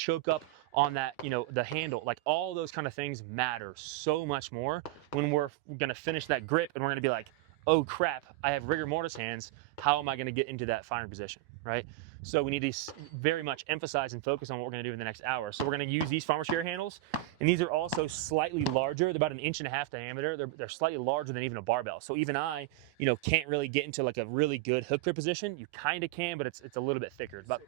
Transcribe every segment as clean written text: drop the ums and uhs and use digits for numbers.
choke up on that, the handle, like all those kind of things matter so much more when we're gonna finish that grip and we're gonna be like, oh crap, I have rigor mortis hands. How am I gonna get into that firing position, right? So we need to very much emphasize and focus on what we're gonna do in the next hour. So we're gonna use these farmer's carry handles, and these are also slightly larger. They're about 1.5 inches diameter. They're slightly larger than even a barbell. So even I, can't really get into like a really good hook grip position. You kind of can, but it's a little bit thicker. It's about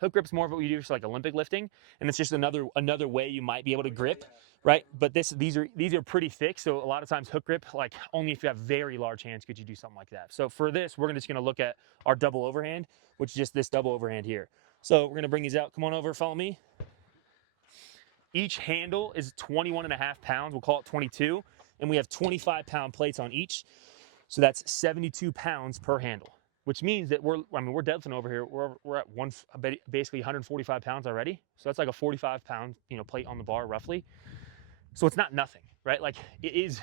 hook grip's more of what we do for like Olympic lifting, and it's just another way you might be able to grip, right? But these are pretty thick, so a lot of times hook grip, like only if you have very large hands could you do something like that. So for this, we're just gonna look at our double overhand, which is just this double overhand here. So we're gonna bring these out. Come on over, follow me. Each handle is 21.5 pounds. We'll call it 22, and we have 25-pound plates on each, so that's 72 pounds per handle. Which means that we're deadlifting over here. We're at basically 145 pounds already. So that's like a 45-pound, plate on the bar roughly. So it's not nothing, right? Like it is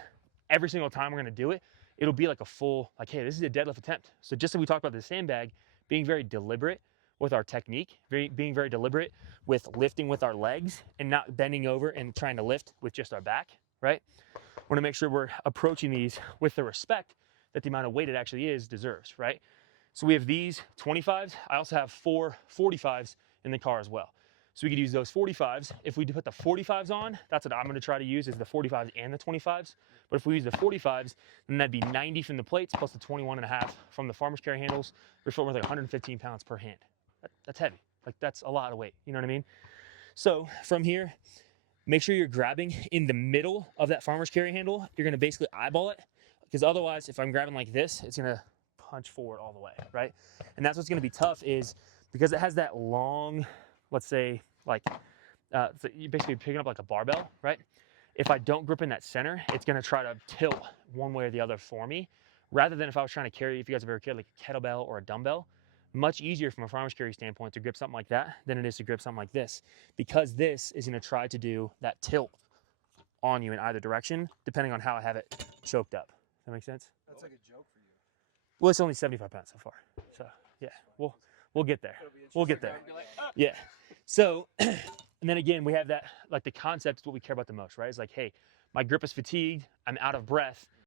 every single time we're gonna do it, it'll be like a full, like, hey, this is a deadlift attempt. So just like we talked about the sandbag, being very deliberate with our technique, being very deliberate with lifting with our legs and not bending over and trying to lift with just our back, right? We wanna make sure we're approaching these with the respect that the amount of weight it actually deserves, right? So we have these 25s. I also have 4 45s in the car as well. So we could use those 45s. If we put the 45s on, that's what I'm gonna try to use, is the 45s and the 25s. But if we use the 45s, then that'd be 90 from the plates plus the 21.5 from the farmer's carry handles. We're filling with like 115 pounds per hand. That's heavy. Like that's a lot of weight, you know what I mean? So from here, make sure you're grabbing in the middle of that farmer's carry handle. You're gonna basically eyeball it, because otherwise if I'm grabbing like this, it's gonna punch forward all the way, right? And that's what's going to be tough, is because it has that long, let's say, like so you basically picking up like a barbell, right? If I don't grip in that center, it's going to try to tilt one way or the other for me, rather than if I was trying to carry, if you guys have ever carried like a kettlebell or a dumbbell, much easier from a farmer's carry standpoint to grip something like that than it is to grip something like this, because this is going to try to do that tilt on you in either direction, depending on how I have it choked up. Does that make sense? That's like a joke for you. Well, it's only 75 pounds so far. So yeah, we'll get there. We'll get there. Yeah. So, and then again, we have that, like the concept is what we care about the most, right? It's like, hey, my grip is fatigued. I'm out of breath.